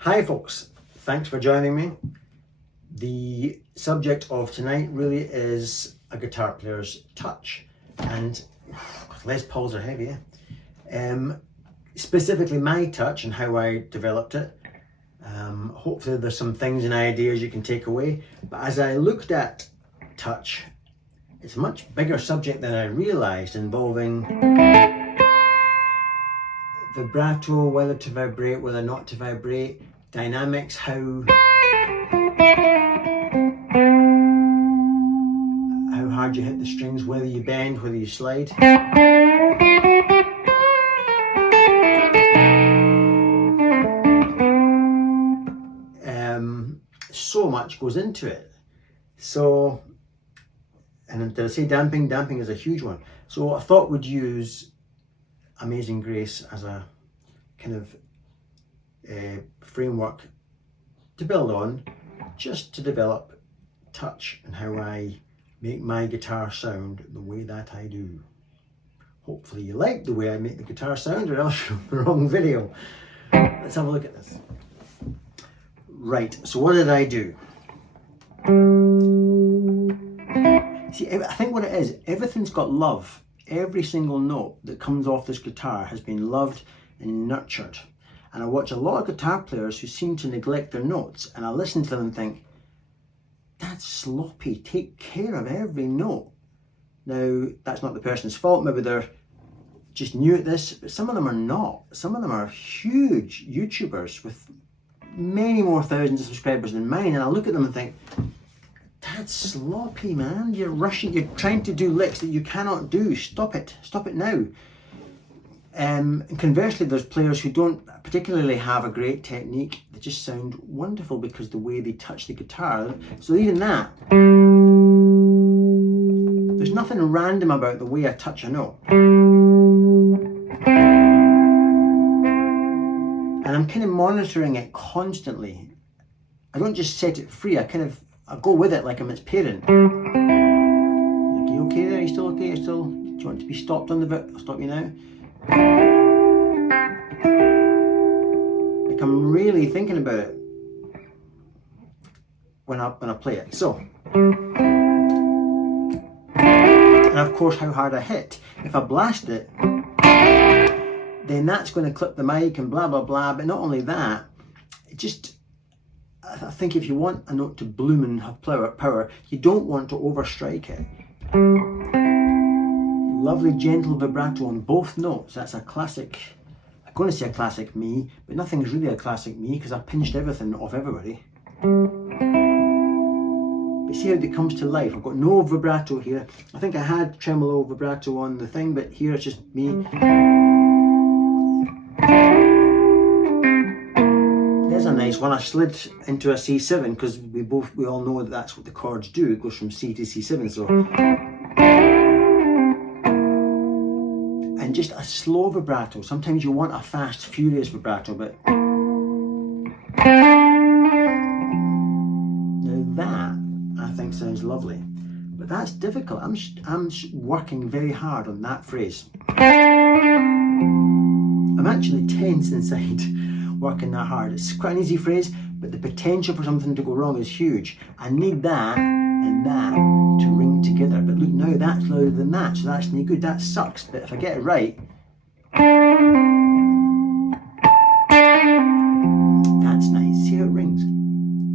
Hi folks, thanks for joining me. The subject of tonight really is a guitar player's touch, and Les Pauls are heavy, specifically my touch and how I developed it. Hopefully there's some things and ideas you can take away, but as I looked at touch, it's a much bigger subject than I realised, involving vibrato, whether to vibrate, whether not to vibrate, dynamics, how hard you hit the strings, whether you bend, whether you slide. So much goes into it. So, and did I say damping? Damping is a huge one. So I thought we'd use Amazing Grace as a kind of framework to build on, just to develop touch and how I make my guitar sound the way that I do. Hopefully you like the way I make the guitar sound, or else you're in the wrong video. Let's have a look at this. Right, so what did I do? See, I think what it is, everything's got love. Every single note that comes off this guitar has been loved and nurtured. And I watch a lot of guitar players who seem to neglect their notes, and I listen to them and think, that's sloppy, take care of every note. Now, that's not the person's fault, maybe they're just new at this, but some of them are not. Some of them are huge YouTubers with many more thousands of subscribers than mine, and I look at them and think, that's sloppy, man. You're rushing, you're trying to do licks that you cannot do. Stop it now. And conversely, there's players who don't particularly have a great technique. They just sound wonderful because the way they touch the guitar. So even that, there's nothing random about the way I touch a note. And I'm kind of monitoring it constantly. I don't just set it free, I go with it like I'm its parent. Are you okay there? Are you still okay? Do you want to be stopped on the bit? I'll stop you now. Like I'm really thinking about it when I play it. So, and of course how hard I hit. If I blast it, then that's going to clip the mic and blah blah blah. But not only that, I think if you want a note to bloom and have power, you don't want to overstrike it. Lovely gentle vibrato on both notes. That's a classic I'm going to say a classic me, but nothing's really a classic me because I've pinched everything off everybody. But see how it comes to life. I've got no vibrato here. I think I had tremolo vibrato on the thing, but here it's just me. There's a nice one. I slid into a C7 because we all know that that's what the chords do. It goes from C to C7. So, and just a slow vibrato. Sometimes you want a fast, furious vibrato, but now that I think sounds lovely. But that's difficult. I'm working very hard on that phrase. I'm actually tense inside working that hard. It's quite an easy phrase, but the potential for something to go wrong is huge. I need that and that to ring together. But look, now that's louder than that, so that's no good. That sucks. But if I get it right, that's nice. See how it rings?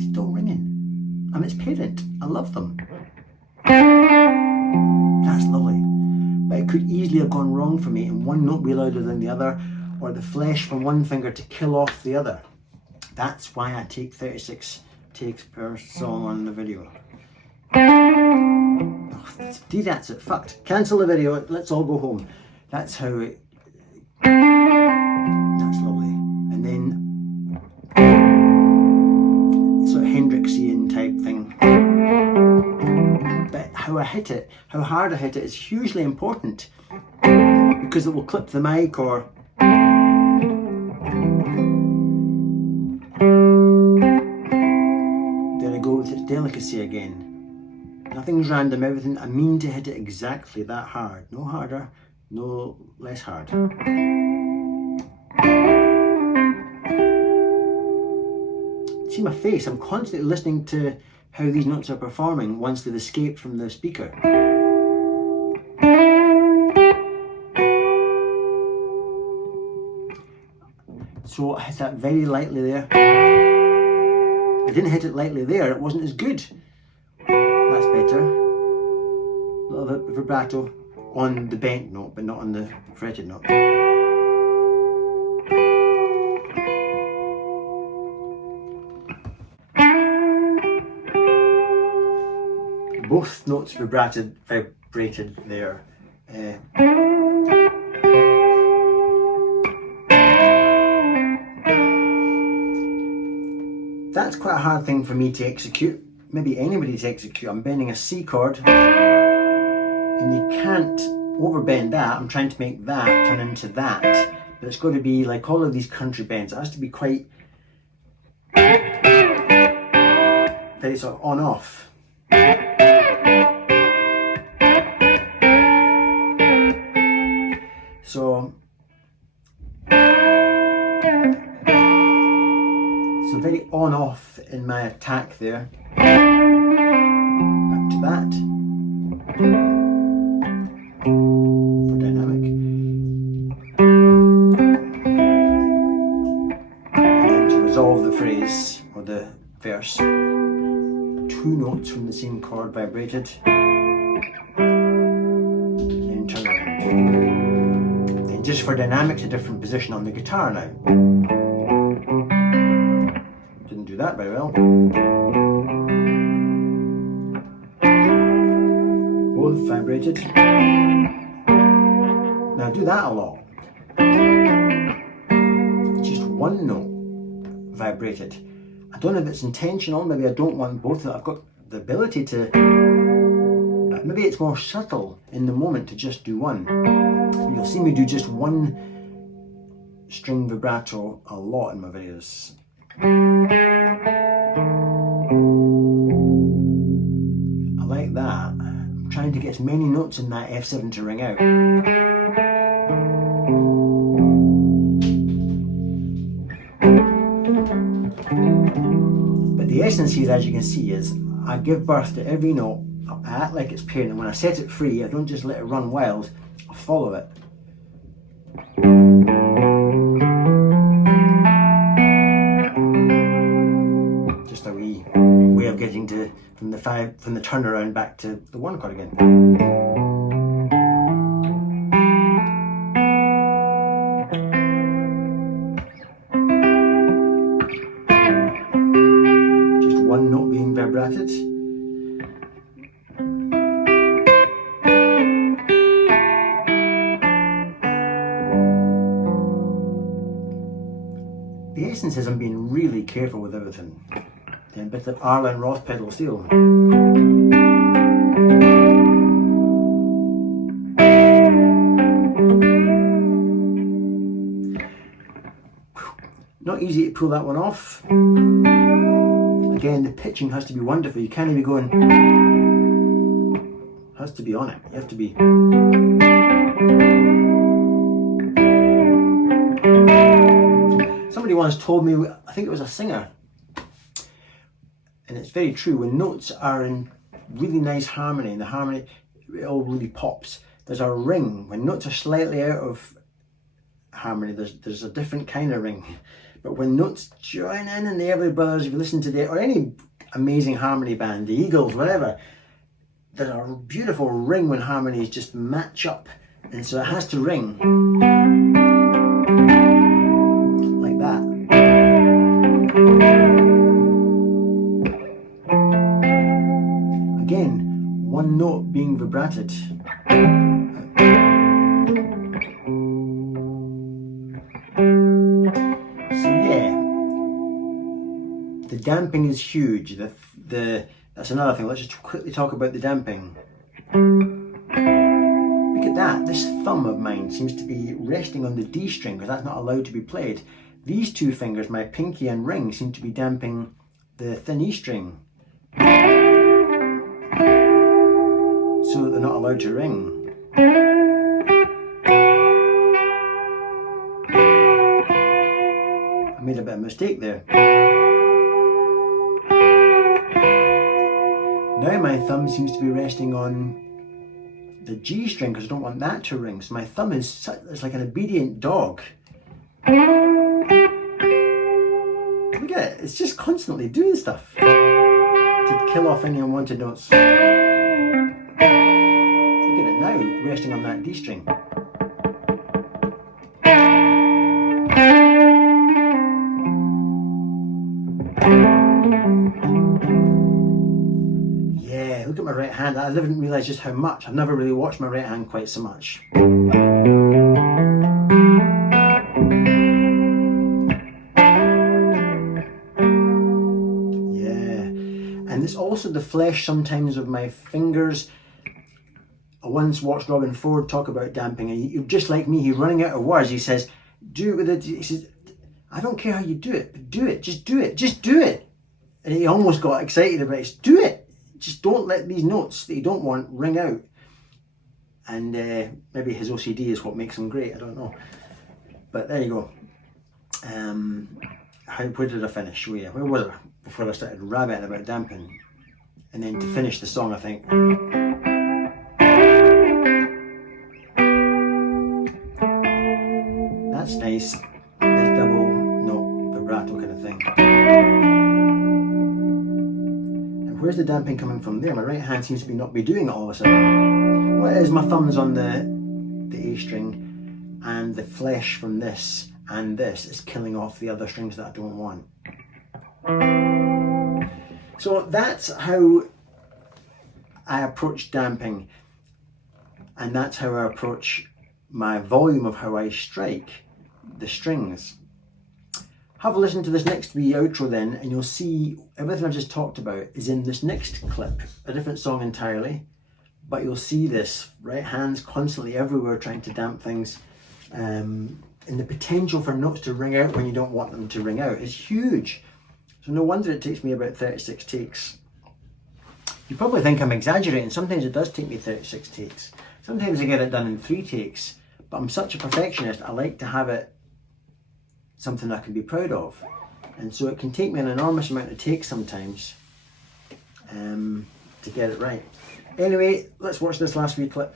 It's still ringing. I'm its parent. I love them. That's lovely. But it could easily have gone wrong for me and one note be louder than the other, or the flesh from one finger to kill off the other. That's why I take 36 takes per song on the video. Oh, see, that's it. Fucked. Cancel the video. Let's all go home. That's how it... That's lovely. And then sort of Hendrixian type thing. But how I hit it, how hard I hit it is hugely important because it will clip the mic or... There I go with its delicacy again. Nothing's random, everything. I mean to hit it exactly that hard. No harder, no less hard. See my face, I'm constantly listening to how these notes are performing once they've escaped from the speaker. So I hit that very lightly there. I didn't hit it lightly there, it wasn't as good. That's better. A little bit of vibrato on the bent note, but not on the fretted note. Both notes vibrated there. That's quite a hard thing for me to execute, maybe anybody to execute. I'm bending a C chord and you can't overbend that. I'm trying to make that turn into that, but it's got to be like all of these country bends. It has to be quite very sort of on off. So very on off in my attack there. Back to that. For dynamic. And then to resolve the phrase or the verse, 2 notes from the same chord vibrated. Then turn around. Then just for dynamics, a different position on the guitar now. That very well. Both vibrated. Now do that a lot. Just one note vibrated. I don't know if it's intentional, maybe I don't want both of them. I've got the ability to, maybe it's more subtle in the moment to just do one. You'll see me do just one string vibrato a lot in my videos. I like that. I'm trying to get as many notes in that F7 to ring out. But the essence here, as you can see, is I give birth to every note. I act like it's parent, and when I set it free, I don't just let it run wild. I follow it. Way of getting to from the turnaround back to the 1 chord again. vibrated. The essence is I'm being really careful with everything. Then a bit of Arlen Roth pedal steel. Not easy to pull that one off. Again, the pitching has to be wonderful. You can't even be going. Has to be on it. You have to be. Somebody once told me, I think it was a singer, and it's very true, when notes are in really nice harmony, and the harmony, it all really pops. There's a ring. When notes are slightly out of harmony, there's a different kind of ring. But when notes join in the Everly Brothers, if you listen to or any amazing harmony band, the Eagles, whatever, there's a beautiful ring when harmonies just match up. And so it has to ring. Like that. Again, one note being vibrated. The damping is huge. That's another thing. Let's just quickly talk about the damping. Look at that. This thumb of mine seems to be resting on the D string because that's not allowed to be played. These two fingers, my pinky and ring, seem to be damping the thin E string. So that they're not allowed to ring. I made a bit of a mistake there. Now my thumb seems to be resting on the G string because I don't want that to ring. So my thumb is it's like an obedient dog. Look at it, it's just constantly doing stuff to kill off any unwanted notes. Look at it now, resting on that D string. Look at my right hand. I didn't realise just how much. I've never really watched my right hand quite so much. Yeah, and it's also the flesh sometimes of my fingers. I once watched Robin Ford talk about damping, and he, just like me, he's running out of words. He says, do it with it. He says, I don't care how you do it, but do it. Just do it. Just do it. And he almost got excited about it. Do it. Just don't let these notes that you don't want ring out. And maybe his OCD is what makes him great, I don't know. But there you go. Where did I finish? Where was I? Before I started rabbiting about damping. And then to finish the song, I think. That's nice. This double note vibrato kind of thing. Where's the damping coming from there? My right hand seems to not be doing it all of a sudden. Well, it is my thumb's on the A string, and the flesh from this and this is killing off the other strings that I don't want. So that's how I approach damping, and that's how I approach my volume of how I strike the strings. Have a listen to this next wee outro then, and you'll see everything I've just talked about is in this next clip. A different song entirely, but you'll see this, right? Hands constantly everywhere trying to damp things. And the potential for notes to ring out when you don't want them to ring out is huge. So no wonder it takes me about 36 takes. You probably think I'm exaggerating. Sometimes it does take me 36 takes. Sometimes I get it done in 3 takes, but I'm such a perfectionist, I like to have it something I can be proud of, and so it can take me an enormous amount of takes sometimes to get it right. Anyway, let's watch this last wee clip.